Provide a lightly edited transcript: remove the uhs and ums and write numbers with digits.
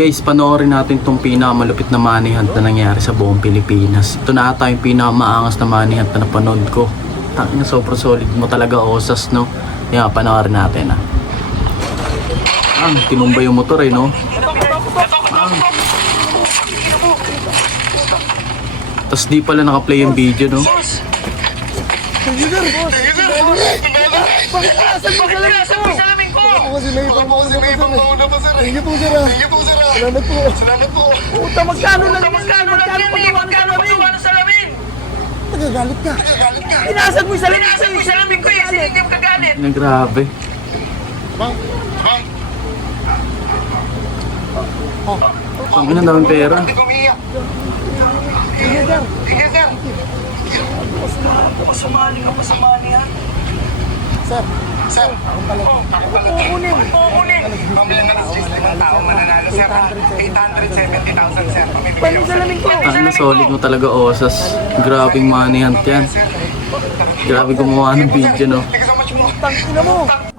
Guys, panoorin natin itong pinakamalupit na money hunt na nangyari sa buong Pilipinas. Ito na ata yung pinakamaangas na money hunt na napanood ko. Tangina, sobrang solid mo talaga, Osas, no? Yan, panoorin natin, ah. Tinumba yung motor, eh, no? Tapos di pala naka-play yung video, no? Bakit naasan mo salamin ko? Kasi may ibang mauna pa sir. Thank you po sir. Salamat po. Puta, magkano lang yan? Magkano pagawa ng salamin? Nagagalit ka. Inaasan mo yung salamin ko. Hindi mo kagalit. Grabe. Bang. Ang ina, daming pera. Hindi ko umiiyak. Sige sir. Pasamali ha. Sir, ako pala. Kukunin. Pamilya na ng 6 tao mananalo sir. 870,000 sir. Paano salamin ko? Ang solid mo talaga, Osas. Grabing money hunt yan. Grabe gumawa ng video, no? Tangina mo.